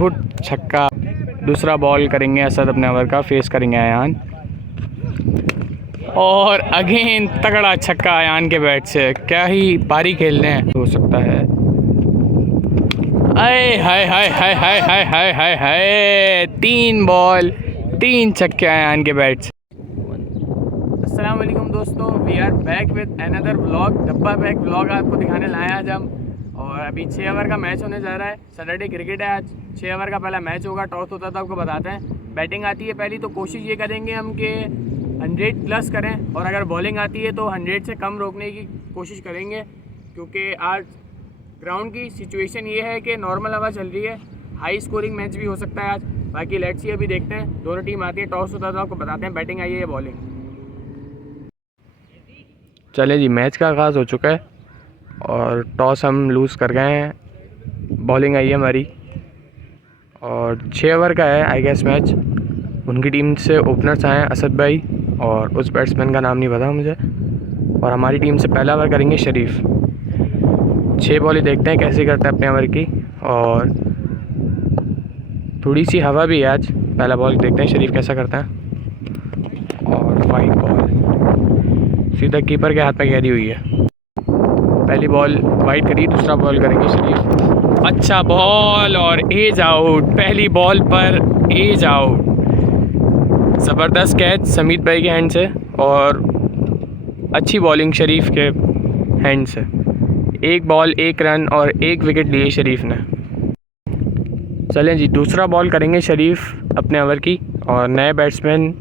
हुट छक्का। दूसरा बॉल करेंगे असद अपने ओवर का, फेस करेंगे अयान और अगेन तगड़ा छक्का अयान के बैट से। क्या ही पारी खेलने हो सकता है। आए हाय हाय हाय हाय हाय हाय हाय हाय, 3 बॉल 3 छक्के अयान के बैट से। अस्सलाम वालेकुम दोस्तों, we are back with another vlog. डब्बा बैक व्लॉग आपको दिखाने लाए आज हम। और अभी 6 ओवर का मैच होने जा रहा है। सैटरडे क्रिकेट है आज। 6 ओवर का पहला मैच होगा। टॉस होता था आपको बताते हैं। बैटिंग आती है पहली, तो कोशिश ये करेंगे हम कि 100 प्लस करें, और अगर बॉलिंग आती है तो 100 से कम रोकने की कोशिश करेंगे, क्योंकि आज ग्राउंड की सिचुएशन ये है कि नॉर्मल हवा चल रही है। हाई स्कोरिंग मैच भी हो सकता है आज। बाकी लेट्स सी, अभी देखते हैं। दोनों टीम आती है, टॉस होता था आपको बताते हैं। बैटिंग आई है या बॉलिंग। चले जी, मैच का आगाज़ हो चुका है और टॉस हम लूज़ कर गए हैं। बॉलिंग आई है हमारी और 6 ओवर का है आई गेस मैच। उनकी टीम से ओपनर्स आए हैं असद भाई, और उस बैट्समैन का नाम नहीं पता मुझे। और हमारी टीम से पहला ओवर करेंगे शरीफ। 6 बॉल ही देखते हैं कैसे करते हैं अपने ओवर की। और थोड़ी सी हवा भी है आज। पहला बॉल देखते हैं शरीफ कैसा करता है। और वाइड बॉल सीधा कीपर के हाथ में गहरी हुई है। पहली बॉल वाइड करी, दूसरा बॉल करेंगे शरीफ। अच्छा बॉल और एज आउट। पहली बॉल पर एज आउट। ज़बरदस्त कैच समीत भाई के हैंड से और अच्छी बॉलिंग शरीफ के हैंड से। 1 बॉल 1 रन और 1 विकेट लिए शरीफ ने। चलें जी, दूसरा बॉल करेंगे शरीफ अपने ओवर की, और नए बैट्समैन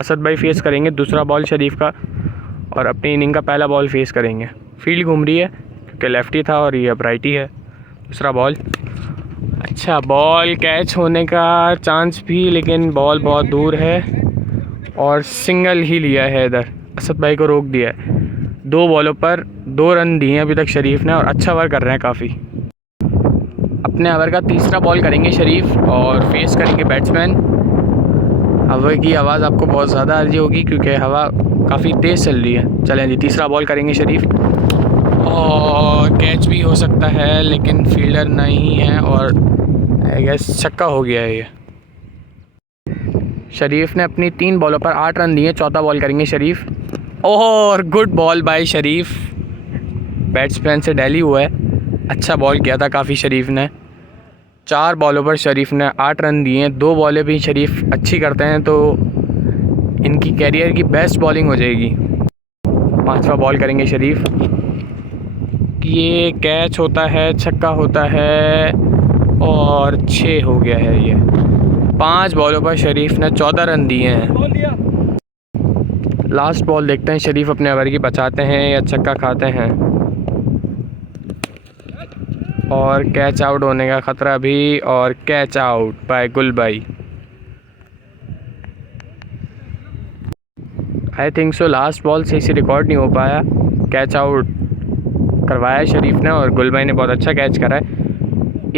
असद भाई फेस करेंगे दूसरा बॉल शरीफ का, और अपनी इनिंग का पहला बॉल फेस करेंगे। फील्ड घूम रही है क्योंकि लेफ्टी था और ये अब राइटी है। दूसरा बॉल, अच्छा बॉल कैच होने का चांस भी, लेकिन बॉल बहुत दूर है और सिंगल ही लिया है इधर। असद भाई को रोक दिया है। 2 बॉलों पर 2 रन दिए अभी तक शरीफ ने, और अच्छा ओवर कर रहे हैं काफ़ी। अपने ओवर का तीसरा बॉल करेंगे शरीफ और फेस करेंगे बैट्समैन। हवा की आवाज़ आपको बहुत ज़्यादा आ रही होगी क्योंकि हवा काफ़ी तेज़ चल रही है। चलें जी, तीसरा बॉल करेंगे शरीफ और कैच भी हो सकता है, लेकिन फील्डर नहीं है और आई गेस छक्का हो गया है ये। शरीफ ने अपनी 3 बॉलों पर 8 रन दिए। चौथा बॉल करेंगे शरीफ और good ball by Sharif. Batsman से डैली हुआ है। अच्छा बॉल किया था काफ़ी शरीफ ने। 4 बॉलों पर शरीफ ने 8 रन दिए। 2 बॉलें भी शरीफ अच्छी करते हैं तो इनकी कैरियर की बेस्ट बॉलिंग हो जाएगी। 5वां बॉल करेंगे शरीफ। ये कैच होता है, छक्का होता है और 6 हो गया है ये। 5 बॉलों पर शरीफ ने 14 रन दिए हैं। लास्ट बॉल देखते हैं शरीफ अपने ओवर की बचाते हैं या छक्का खाते हैं। और कैच आउट होने का ख़तरा भी, और कैच आउट बाय गुल भाई। I think so last ball सही से रिकॉर्ड नहीं हो पाया। कैच आउट करवाया शरीफ ने और गुल भाई ने बहुत अच्छा कैच करा है।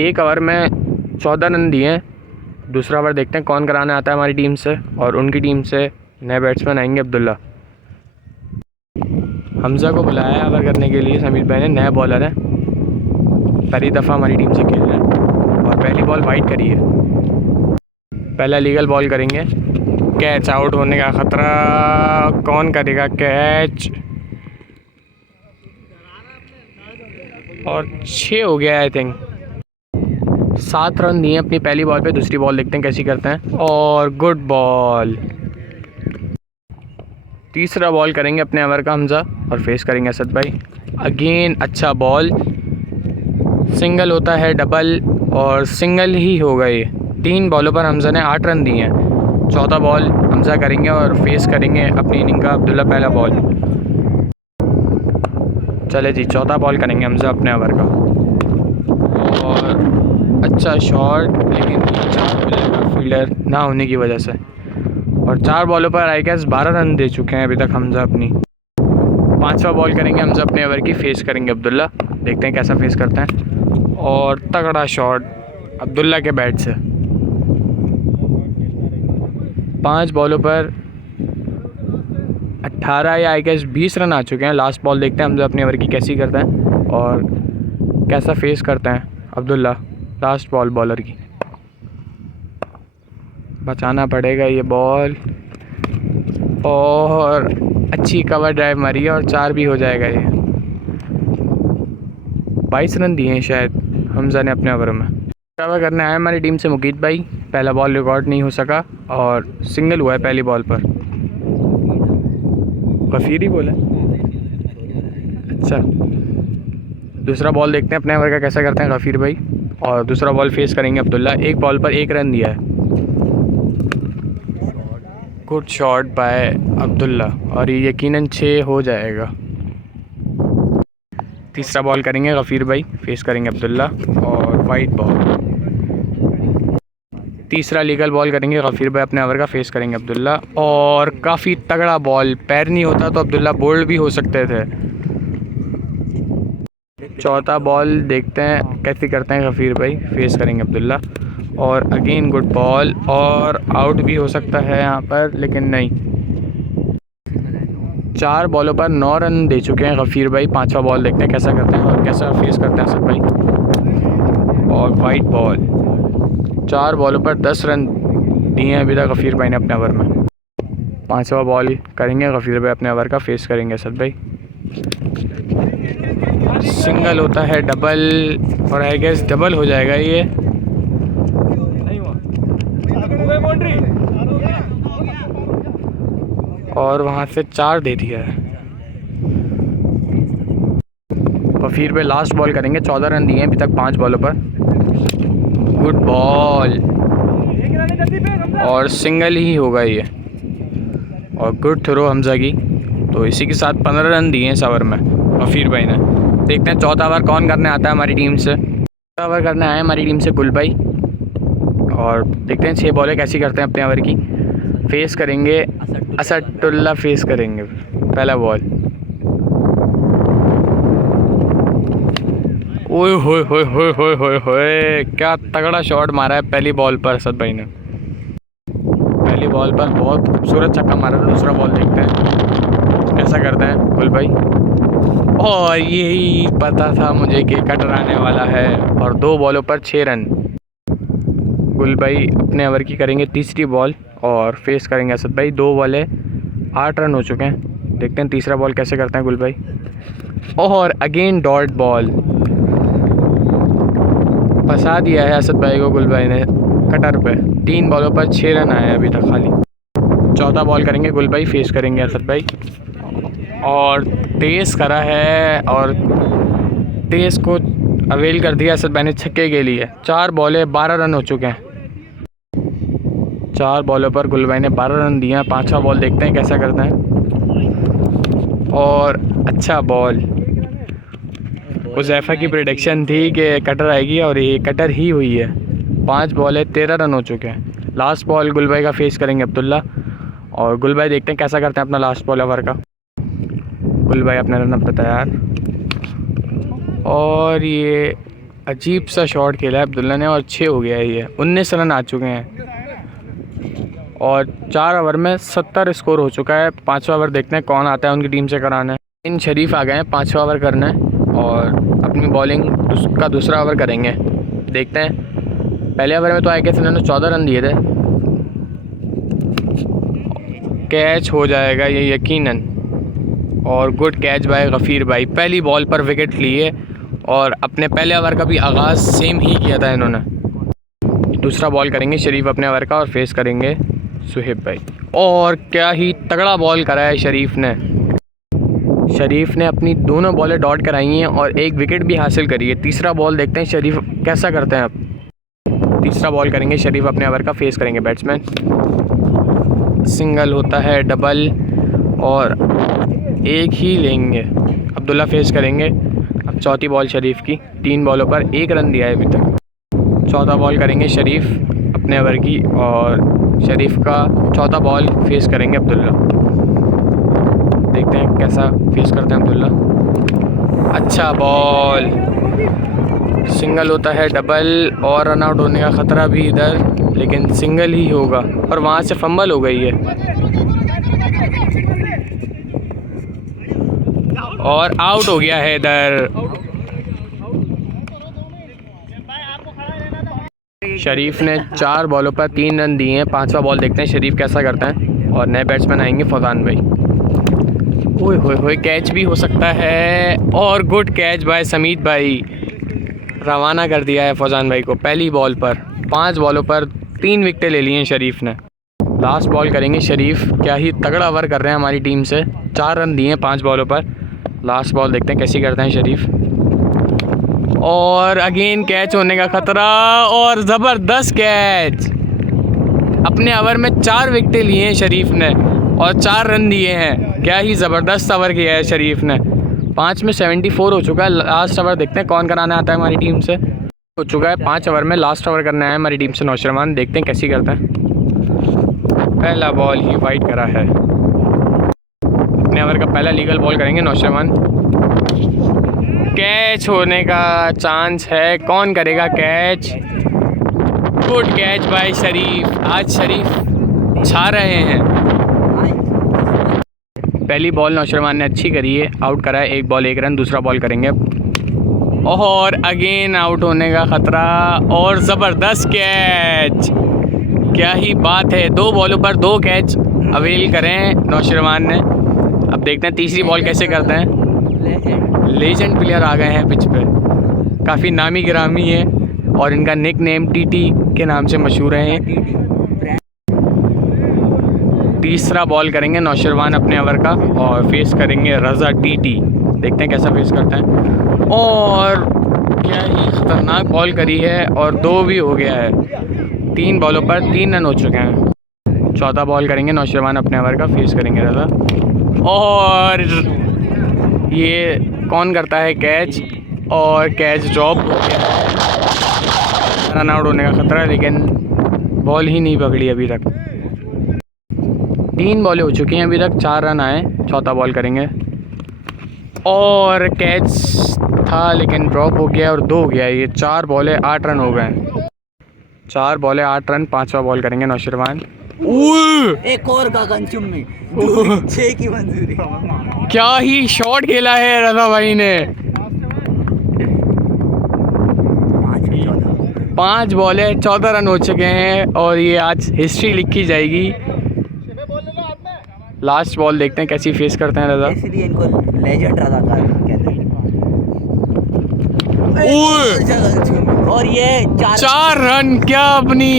1 ओवर में 14 रन दिए हैं। दूसरा ओवर देखते हैं कौन कराने आता है हमारी टीम से, और उनकी टीम से नए बैट्समैन आएंगे अब्दुल्ला। हमज़ा को बुलाया है ओवर करने के लिए समीर भाई ने। नया बॉलर है, पहली दफ़ा हमारी टीम से खेल रहे हैं और पहली बॉल वाइड करी है। पहला लीगल बॉल करेंगे। कैच आउट होने का ख़तरा, कौन करेगा कैच, और 6 हो गया आई थिंक। 7 रन दिए अपनी पहली बॉल पे। दूसरी बॉल देखते हैं कैसी करते हैं, और गुड बॉल। तीसरा बॉल करेंगे अपने ओवर का हमज़ा और फेस करेंगे असद भाई। अगेन अच्छा बॉल, सिंगल होता है डबल, और सिंगल ही होगा ये। 3 बॉलों पर हमज़ा ने 8 रन दिए हैं। चौथा बॉल हमज़ा करेंगे और फेस करेंगे अपनी इनिंग का अब्दुल्ला पहला बॉल। चले जी, चौथा बॉल करेंगे हमज़ा अपने ओवर का, और अच्छा शॉट, लेकिन 4 हो जाएगा फील्डर ना होने की वजह से। और 4 बॉलों पर आई गेस 12 रन दे चुके हैं अभी तक हमज़ा अपनी। 5वां बॉल करेंगे हमज़ा अपने ओवर की, फेस करेंगे अब्दुल्ला। देखते हैं कैसा फेस करते हैं, और तगड़ा शॉट अब्दुल्ला के बैट से। 5 बॉलों पर 18 या आई गेस 20 रन आ चुके हैं। लास्ट बॉल देखते हैं हमज़ा अपने ओवर की कैसी करते हैं और कैसा फेस करते हैं अब्दुल्ला। लास्ट बॉल बॉलर की। बचाना पड़ेगा ये बॉल, और अच्छी कवर ड्राइव मारी है और 4 भी हो जाएगा ये। 22 रन दिए हैं शायद हमजा ने अपने ओवर में। कवर करने आया हमारी टीम से मुकीत भाई। पहला बॉल रिकॉर्ड नहीं हो सका और सिंगल हुआ है पहली बॉल पर। गफीर ही बोला। अच्छा, दूसरा बॉल देखते हैं अपने ओवर का कैसा करते हैं गफीर भाई। और दूसरा बॉल फेस करेंगे अब्दुल्ला। एक बॉल पर 1 रन दिया है। गुड शॉट बाय अब्दुल्ला और ये यकीनन 6 हो जाएगा। तीसरा बॉल करेंगे गफीर भाई, फेस करेंगे अब्दुल्ला और वाइट बॉल। तीसरा लीगल बॉल करेंगे गफीर भाई अपने ओवर का, फेस करेंगे अब्दुल्ला और काफ़ी तगड़ा बॉल। पैर नहीं होता तो अब्दुल्ला बोल्ड भी हो सकते थे। चौथा बॉल देखते हैं कैसे करते हैं गफीर भाई, फेस करेंगे अब्दुल्ला और अगेन गुड बॉल और आउट भी हो सकता है यहाँ पर, लेकिन नहीं। 4 बॉलों पर 9 रन दे चुके हैं गफीर भाई। 5वां बॉल देखते हैं कैसा करते हैं और कैसा फेस करते हैं असद भाई। और वाइट बॉल। 4 बॉलों पर 10 रन दिए हैं अभी तक गफीर भाई ने अपने ओवर में। 5वां बॉल करेंगे गफीर भाई अपने ओवर का, फेस करेंगे असद भाई। सिंगल होता है डबल और आई गेस डबल हो जाएगा ये। और वहाँ से 4 दे दिया है। गफीर पे लास्ट बॉल करेंगे। 14 रन दिए हैं अभी तक 5 बॉलों पर। गुड बॉल और सिंगल ही होगा ये और गुड थ्रो हमजा की। तो इसी के साथ 15 रन दिए हैं इस ओवर में गफीर भाई ने। देखते हैं चौथा ओवर कौन करने आता है हमारी टीम से। चौथा ओवर करने आए हमारी टीम से गुल भाई और देखते हैं 6 बॉलें कैसी करते हैं अपने ओवर की। फेस करेंगे असदुल्ला, फेस करेंगे पहला बॉल। ओए होए होए होए होए होए होए, क्या तगड़ा शॉट मारा है पहली बॉल पर असद भाई ने। पहली बॉल पर बहुत खूबसूरत छक्का मारा था। दूसरा बॉल देखते हैं कैसा करते हैं गुल भाई। और यही पता था मुझे कि कटर आने वाला है। और 2 बॉलों पर 6 रन। गुल भाई अपने ओवर की करेंगे तीसरी बॉल और फेस करेंगे असद भाई। 2 बॉलें 8 रन हो चुके हैं। देखते हैं तीसरा बॉल कैसे करते हैं गुल भाई। और अगेन डॉट बॉल, फंसा दिया है असद भाई को गुल भाई ने कटर पे। 3 बॉलों पर 6 रन आए अभी तक खाली। चौथा बॉल करेंगे गुल भाई, फेस करेंगे असद भाई और तेज़ करा है और तेज़ को अवेल कर दिया असद भाई ने छक्के के लिए। 4 बॉलें 12 रन हो चुके हैं। 4 बॉलों पर गुल भाई ने 12 रन दिए हैं। 5वां बॉल देखते हैं कैसा करते हैं। और अच्छा बॉल, हुज़ैफ़ा की प्रेडिक्शन थी कि कटर आएगी और ये कटर ही हुई है। 5 बॉलें 13 रन हो चुके हैं। लास्ट बॉल गुल भाई का फेस करेंगे अब्दुल्ला और गुल भाई देखते हैं कैसा करते हैं अपना लास्ट बॉल ओवर का। गुल भाई अपने रन पर तैयार और ये अजीब सा शॉट खेला है अब्दुल्ला ने और 6 हो गया है ये। 19 रन आ चुके हैं और 4 ओवर में 70 स्कोर हो चुका है। 5वां ओवर देखते हैं कौन आता है उनकी टीम से कराना है। इन शरीफ आ गए हैं 5वां ओवर करना है और अपनी बॉलिंग का दूसरा ओवर करेंगे। देखते हैं पहले ओवर में तो आई गेस इन्होंने 14 रन दिए थे। कैच हो जाएगा ये यकीनन और गुड कैच बाय गफीर भाई। पहली बॉल पर विकेट लिए और अपने पहले ओवर का भी आगाज़ सेम ही किया था इन्होंने। दूसरा बॉल करेंगे शरीफ अपने ओवर का और फेस करेंगे सुहेब भाई। और क्या ही तगड़ा बॉल करा है शरीफ ने। शरीफ ने अपनी दोनों बॉलें डॉट कराई हैं और 1 विकेट भी हासिल करी है। तीसरा बॉल देखते हैं शरीफ कैसा करते हैं। अब तीसरा बॉल करेंगे शरीफ अपने ओवर का, फेस करेंगे बैट्समैन। सिंगल होता है डबल और 1 ही लेंगे। अब्दुल्ला फेस करेंगे। अब चौथी बॉल शरीफ की। 3 बॉलों पर 1 रन दिया है अभी तक। चौथा बॉल करेंगे शरीफ अपने ओवर की और शरीफ का चौथा बॉल फेस करेंगे अब्दुल्ला। देखते हैं कैसा फेस करते हैं अब्दुल्ला। अच्छा बॉल, सिंगल होता है डबल और रन आउट होने का ख़तरा भी इधर, लेकिन सिंगल ही होगा और वहाँ से फंबल हो गई है और आउट हो गया है इधर। शरीफ ने 4 बॉलों पर 3 रन दिए हैं। 5वां बॉल देखते हैं शरीफ कैसा करता है। और नए बैट्समैन आएंगे फौजान भाई। ओए होए होए, कैच भी हो सकता है और गुड कैच बाय समीत भाई। रवाना कर दिया है फौजान भाई को पहली बॉल पर। 5 बॉलों पर 3 विकेटें ले ली हैं शरीफ ने। लास्ट बॉल करेंगे शरीफ। क्या ही तगड़ा ओवर कर रहे हैं हमारी टीम से। 4 रन दिए हैं 5 बॉलों पर। लास्ट बॉल देखते हैं कैसी करते हैं शरीफ। और अगेन कैच होने का ख़तरा और ज़बरदस्त कैच। अपने ओवर में 4 विकेटें लिए हैं शरीफ ने और 4 रन दिए हैं। क्या ही ज़बरदस्त ओवर किया है शरीफ ने। 5 में 74 हो चुका है। लास्ट ओवर देखते हैं कौन कराने आता है हमारी टीम से। हो चुका है 5 ओवर में लास्ट ओवर करना है हमारी टीम से नौशरमान। देखते हैं कैसी करता है। पहला बॉल ही वाइड करा है। अपने ओवर का पहला लीगल बॉल करेंगे नौशरमान। कैच होने का चांस है। कौन करेगा कैच? गुड कैच बाय शरीफ। आज शरीफ छा रहे हैं। पहली बॉल नौशरमान ने अच्छी करी है, आउट करा है। 1 बॉल 1 रन। दूसरा बॉल करेंगे और अगेन आउट होने का ख़तरा और ज़बरदस्त कैच। क्या ही बात है। 2 बॉलों पर 2 कैच अवेल करें नौशरमान ने। अब देखते हैं तीसरी बॉल कैसे करते हैं। लेजेंड प्लेयर आ गए हैं पिच पे। काफ़ी नामी गिरामी है और इनका निक नेम टीटी के नाम से मशहूर हैं। तीसरा बॉल करेंगे नौशरवान अपने ओवर का और फेस करेंगे रज़ा टीटी। देखते हैं कैसा फेस करता है। और क्या ही ख़तरनाक बॉल करी है और 2 भी हो गया है। 3 बॉलों पर 3 रन हो चुके हैं। चौथा बॉल करेंगे नौशरवान अपने ओवर का। फेस करेंगे रज़ा और ये कौन करता है कैच और कैच ड्रॉप हो गया। रन आउट होने का ख़तरा है लेकिन बॉल ही नहीं पकड़ी अभी तक। 3 बॉलें हो चुकी हैं अभी तक। 4 रन आए। चौथा बॉल करेंगे और कैच था लेकिन ड्रॉप हो गया और 2 हो गया। ये 4 बॉलें 8 रन हो गए। 4 बॉलें 8 रन। 5वां बॉल करेंगे नौशरवान। एक और का कंचुम में 6 की मंजूरी। क्या ही शॉट खेला है रज़ा भाई ने। 5 बॉलें 14 रन हो चुके हैं और ये आज हिस्ट्री लिखी जाएगी। लास्ट बॉल देखते हैं कैसी फेस करते हैं रज़ा। इसलिए इनको लेजेंड रज़ाकार कहते हैं। और ये 4 रन। क्या अपनी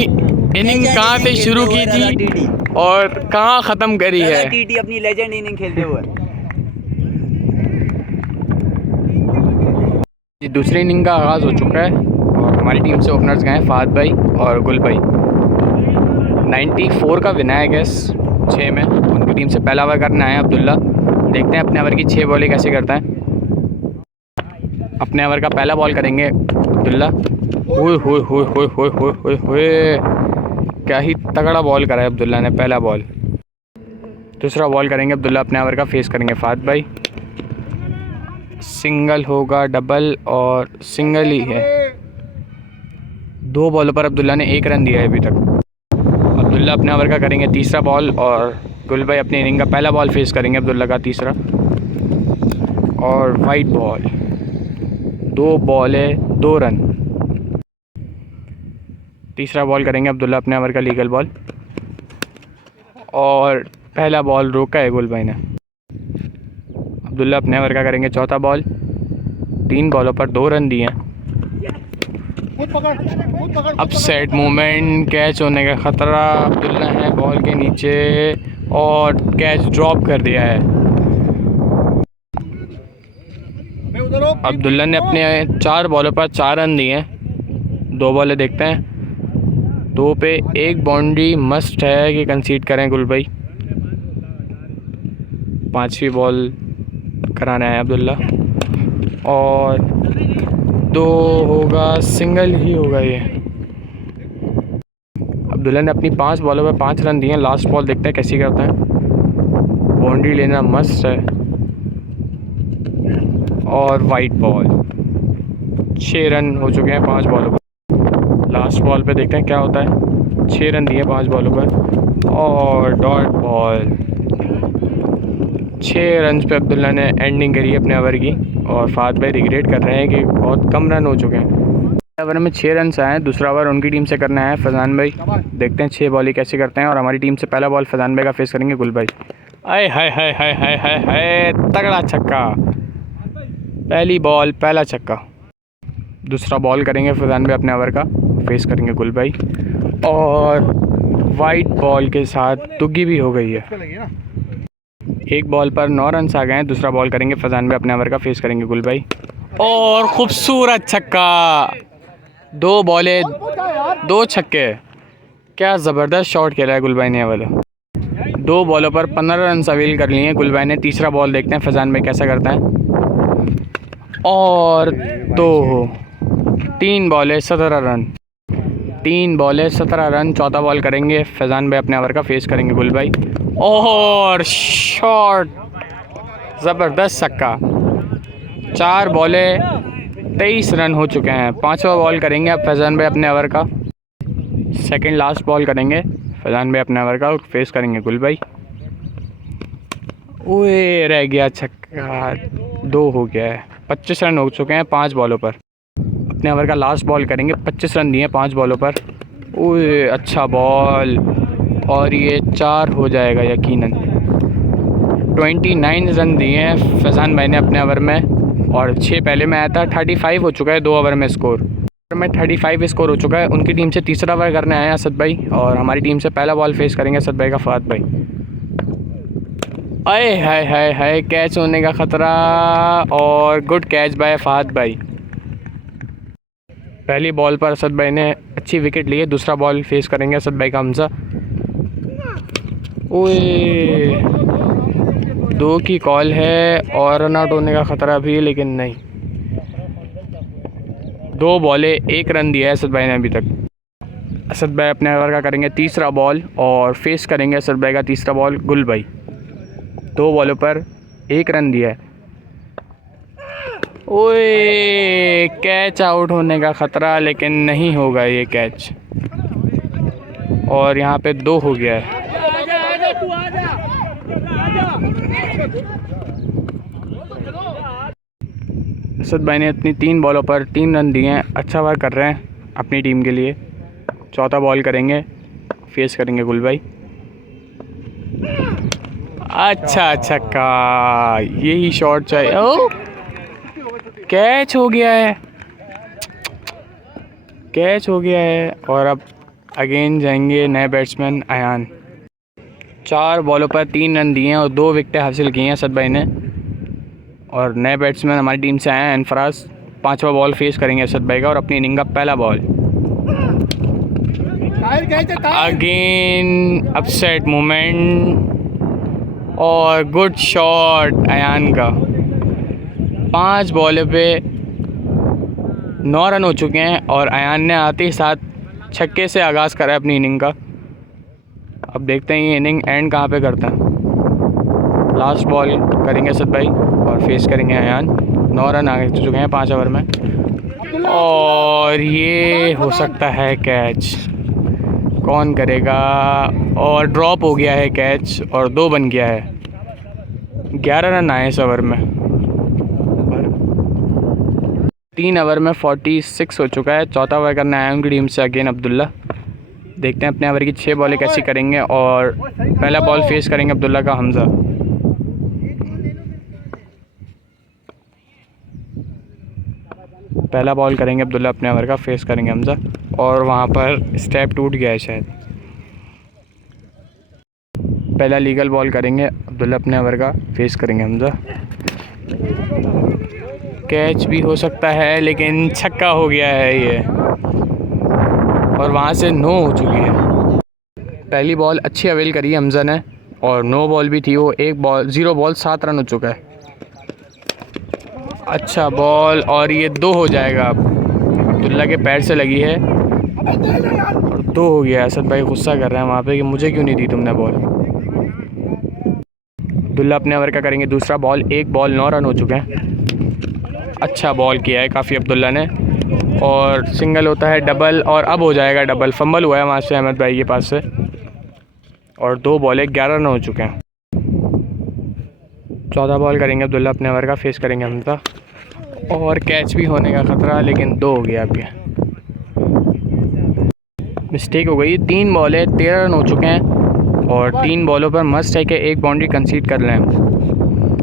इनिंग कहाँ से शुरू की थी और कहाँ ख़त्म करी है। टीटी अपनी लेजेंड इनिंग खेलते हुए। दूसरी इनिंग का आगाज़ हो चुका है और हमारी टीम से ओपनर्स गए हैं फ़ाद भाई और गुल भाई। 94 का विन है गैस 6 में। उनकी टीम से पहला ओवर करने आए अब्दुल्ला। देखते हैं अपने ओवर की 6 बॉलें कैसे करता है। अपने ओवर का पहला बॉल करेंगे अब्दुल्ला। ओए होए होए होए होए होए होए होए, क्या ही तगड़ा बॉल करा है अब्दुल्ला ने पहला बॉल। दूसरा बॉल करेंगे अब्दुल्ला अपने ओवर का। फेस करेंगे फ़ाद भाई। सिंगल होगा, डबल और सिंगल ही है। 2 बॉलों पर अब्दुल्ला ने 1 रन दिया है अभी तक। अब्दुल्ला अपने ओवर का करेंगे तीसरा बॉल और गुल भाई अपनी इनिंग का पहला बॉल फेस करेंगे अब्दुल्ला का तीसरा। और वाइट बॉल। 2 बॉलें 2 रन। तीसरा बॉल करेंगे अब्दुल्ला अपने ओवर का लीगल बॉल और पहला बॉल रोका है गुल भाई ने। अब्दुल्ला अपने ओवर का करेंगे चौथा बॉल। 3 बॉलों पर 2 रन दिए हैं। अपसेट मूवमेंट, कैच होने का ख़तरा। अब्दुल्ला है बॉल के नीचे और कैच ड्रॉप कर दिया है। अब्दुल्ला ने अपने 4 बॉलों पर 4 रन दिए हैं। 2 बॉलें देखते हैं। 2 पे 1 बाउंड्री मस्ट है कि कंसीड करें गुल भाई। 5वीं बॉल कराना है अब्दुल्ला और 2 होगा, सिंगल ही होगा ये। अब्दुल्ला ने अपनी 5 बॉलों पर 5 रन दिए हैं। लास्ट बॉल देखते हैं कैसी करता है। बाउंड्री लेना मस्ट है और वाइट बॉल। 6 रन हो चुके हैं 5 बॉलों पर। लास्ट बॉल पे देखते हैं क्या होता है। 6 रन दिए 5 बॉलों पर और डॉट बॉल। 6 रन पे अब्दुल्ला ने एंडिंग करी अपने ओवर की और फ़ाद भाई रिग्रेट कर रहे हैं कि बहुत कम रन हो चुके हैं। ओवर में 6 रन आए हैं। दूसरा ओवर उनकी टीम से करना है फैज़ान भाई। देखते हैं 6 बॉल कैसे करते हैं। और हमारी टीम से पहला बॉल फैज़ान भाई का फेस करेंगे गुल भाई। आए हाय हाय हाय हाय हाय हाय, तगड़ा छक्का। पहली बॉल पहला छक्का। दूसरा बॉल करेंगे फैज़ान भाई अपने ओवर का, फेस करेंगे गुल भाई। और वाइट बॉल के साथ दुग्गी भी हो गई है। एक बॉल पर 9 रन आ गए हैं। दूसरा बॉल करेंगे फैज़ान भाई अपने ओवर का, फेस करेंगे गुल भाई। और खूबसूरत छक्का। 2 बॉलें 2 छक्के। क्या ज़बरदस्त शॉट खेला है गुल भाई ने वाला। 2 बॉलों पर 15 रन अवेल कर लिए हैं गुल भाई ने। तीसरा बॉल देखते हैं फैज़ान भाई कैसा करता है। और 3 बॉलें 17 रन। 3 बॉलें 17 रन। चौथा बॉल करेंगे फैज़ान भाई अपने ओवर का, फेस करेंगे गुल भाई। और शॉट, ज़बरदस्त छक्का। 4 बॉलें 23 रन हो चुके हैं। 5वां बॉल करेंगे अब फैज़ान भाई अपने ओवर का। सेकंड लास्ट बॉल करेंगे फैज़ान भाई अपने ओवर का, फेस करेंगे गुल भाई। ओए रह गया छक्का, 2 हो गया है। 25 रन हो चुके हैं 5 बॉलों पर। अपने ओवर का लास्ट बॉल करेंगे। 25 रन दिए 5 बॉलों पर। ओए अच्छा बॉल, और ये 4 हो जाएगा यकीनन। 29 रन दिए हैं फैज़ान भाई ने अपने ओवर में। और 6 पहले में आया था। 35 हो चुका है 2 ओवर में स्कोर। में 35 स्कोर हो चुका है। उनकी टीम से तीसरा ओवर करने आए हैं असद भाई। और हमारी टीम से पहला बॉल फेस करेंगे असद भाई का फ़ात भाई। आए हाय हाय हाय, कैच होने का ख़तरा। और गुड कैच बाय फ़ात भाई। पहली बॉल पर असद भाई ने अच्छी विकेट ली है। दूसरा बॉल फेस करेंगे असद भाई का हमजा। ओए 2 की कॉल है और रन आउट होने का ख़तरा भी है, लेकिन नहीं। 2 बॉलें 1 रन दिया है असद भाई ने अभी तक। असद भाई अपने ओवर का करेंगे तीसरा बॉल और फेस करेंगे असद भाई का तीसरा बॉल गुल भाई। 2 बॉलों पर 1 रन दिया है। ओए कैच आउट होने का ख़तरा, लेकिन नहीं होगा ये कैच। और यहाँ पे 2 हो गया है। असद भाई ने अपनी 3 बॉलों पर 3 रन दिए हैं। अच्छा वर्क कर रहे हैं अपनी टीम के लिए। चौथा बॉल करेंगे, फेस करेंगे गुल भाई। अच्छा छक्का, यही शॉट चाहिए। ओ कैच हो गया है, कैच हो गया है। और अब अगेन जाएंगे नए बैट्समैन अयान। 4 बॉलों पर 3 रन दिए हैं और 2 विकेटें हासिल की हैं असद भाई ने। और नए बैट्समैन हमारी टीम से आए हैं अनफराज। 5वां बॉल फेस करेंगे असद भाई का और अपनी इनिंग का पहला बॉल। अगेन अपसेट मोमेंट और गुड शॉट अयान का। 5 बॉल पे 9 रन हो चुके हैं और अयान ने आते ही साथ छक्के से आगाज़ करा है अपनी इनिंग का। अब देखते हैं ये इनिंग एंड कहाँ पे करता है। लास्ट बॉल करेंगे असद भाई और फेस करेंगे अयान। 9 रन आ चुके हैं 5 ओवर में। और ये हो सकता है कैच, कौन करेगा। और ड्रॉप हो गया है कैच और 2 बन गया है। 11 रन आए इस ओवर में। 3 ओवर में 46 हो चुका है। चौथा ओवर करना है उनकी टीम से अगेन अब्दुल्ला। देखते हैं अपने ओवर की 6 बॉलें कैसी करेंगे। और पहला बॉल फेस करेंगे अब्दुल्ला का हमजा। पहला बॉल करेंगे अब्दुल्ला अपने ओवर का, फेस करेंगे हमजा। और वहाँ पर स्टेप टूट गया है शायद। पहला लीगल बॉल करेंगे अब्दुल्ला अपने ओवर का, फेस करेंगे हमजा। कैच भी हो सकता है लेकिन छक्का हो गया है ये। और वहाँ से 9 हो चुकी है। पहली बॉल अच्छी अवेल करी है हमजा ने और 9 बॉल भी थी वो। 0 बॉल 7 रन हो चुका है। अच्छा बॉल और ये 2 हो जाएगा। अब अब्दुल्ला के पैर से लगी है और 2 हो गया। असद भाई गुस्सा कर रहे हैं वहाँ पे कि मुझे क्यों नहीं दी तुमने बॉल। अब्दुल्ला अपने ओवर का करेंगे दूसरा बॉल। 1 बॉल 9 रन हो चुके हैं। अच्छा बॉल किया है काफ़ी अब्दुल्ला ने। और सिंगल होता है डबल और अब हो जाएगा डबल। फंबल हुआ है वहाँ से अहमद भाई के पास से। और 2 बॉलें 11 रन हो चुके हैं। चौथा बॉल करेंगे अब्दुल्ला अपने ओवर का, फेस करेंगे हमजा। और कैच भी होने का ख़तरा, लेकिन 2 हो गया अभी। मिस्टेक हो गई। 3 बॉल है, 13 रन हो चुके हैं और 3 बॉलों पर मस्ट है कि एक बाउंड्री कंसीड कर लें हम।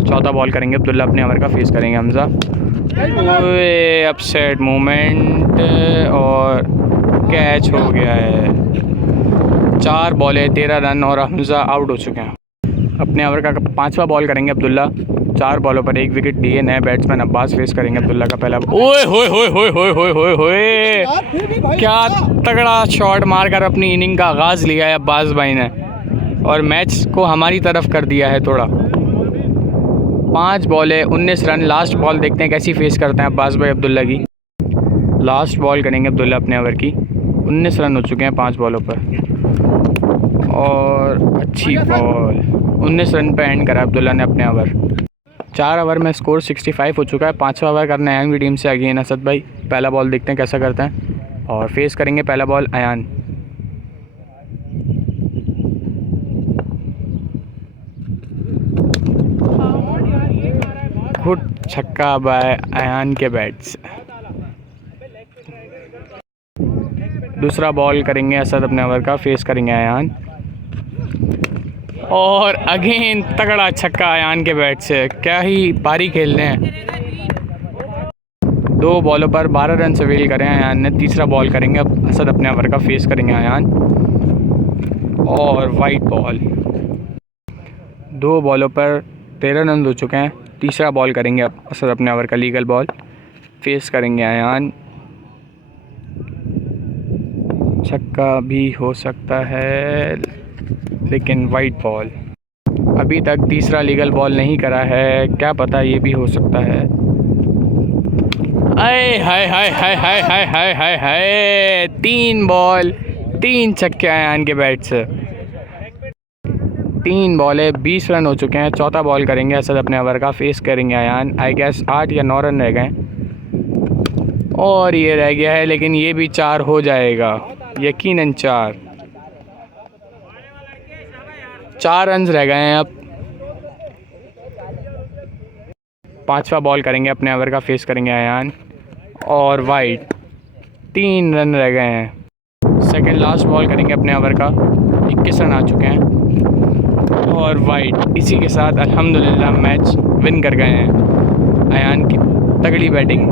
चौथा बॉल करेंगे अब्दुल्ला अपने ओवर का, फेस करेंगे हमजा। अपसेट मोमेंट और कैच हो गया है। 4 बॉल है, 13 रन और हमजा आउट हो चुके हैं। अपने ओवर का 5वां बॉल करेंगे अब्दुल्ला। 4 बॉलों पर 1 विकेट लिए। नए बैट्समैन अब्बास फेस करेंगे अब्दुल्ला का पहला। ओए होए होए होए होए होए होए होए, क्या तगड़ा शॉट मारकर अपनी इनिंग का आगाज़ लिया है अब्बास भाई ने और मैच को हमारी तरफ कर दिया है थोड़ा। 5 बॉल है, 19 रन। लास्ट बॉल देखते हैं कैसी फेस करते हैं अब्बास भाई अब्दुल्ला की। लास्ट बॉल करेंगे अब्दुल्ला अपने ओवर की। 19 रन हो चुके हैं 5 बॉलों पर और अच्छी बॉल। 19 रन पे एंड करा अब्दुल्ला ने अपने ओवर। 4 ओवर में स्कोर 65 हो चुका है। 5वां ओवर करना है अयान की टीम से अगेन असद भाई। पहला बॉल देखते हैं कैसा करते हैं और फेस करेंगे पहला बॉल अयान। गुड छक्का बाय अयान के बैट्स। दूसरा बॉल करेंगे असद अपने ओवर का, फेस करेंगे अयान और अगेन तगड़ा छक्का अयान के बैट से। क्या ही पारी खेल रहे हैं। 2 बॉलों पर 12 रन से वेल करें अयान ने। तीसरा बॉल करेंगे अब असद अपने ओवर का, फेस करेंगे अयान और वाइट बॉल। 2 बॉलों पर 13 रन हो चुके हैं। तीसरा बॉल करेंगे अब असद अपने ओवर का, लीगल बॉल, फेस करेंगे अयान। छक्का भी हो सकता है लेकिन वाइट बॉल। अभी तक तीसरा लीगल बॉल नहीं करा है, क्या पता ये भी हो सकता है। आए हाय हाय हाय हाय हाय हाय हाय हाय, 3 बॉल 3 छक्के अयान के बैट से। 3 बॉल है, 20 रन हो चुके हैं। चौथा बॉल करेंगे असद अपने ओवर का, फेस करेंगे अयान। आई गेस 8 या 9 रन रह गए और ये रह गया है लेकिन ये भी 4 हो जाएगा यकीनन। 4 रन रह गए हैं अब। 5वां बॉल करेंगे अपने ओवर का, फेस करेंगे अयान और वाइट। 3 रन रह गए हैं। सेकंड लास्ट बॉल करेंगे अपने ओवर का। 21 रन आ चुके हैं और वाइट। इसी के साथ अल्हम्दुलिल्लाह मैच विन कर गए हैं। अयान की तगड़ी बैटिंग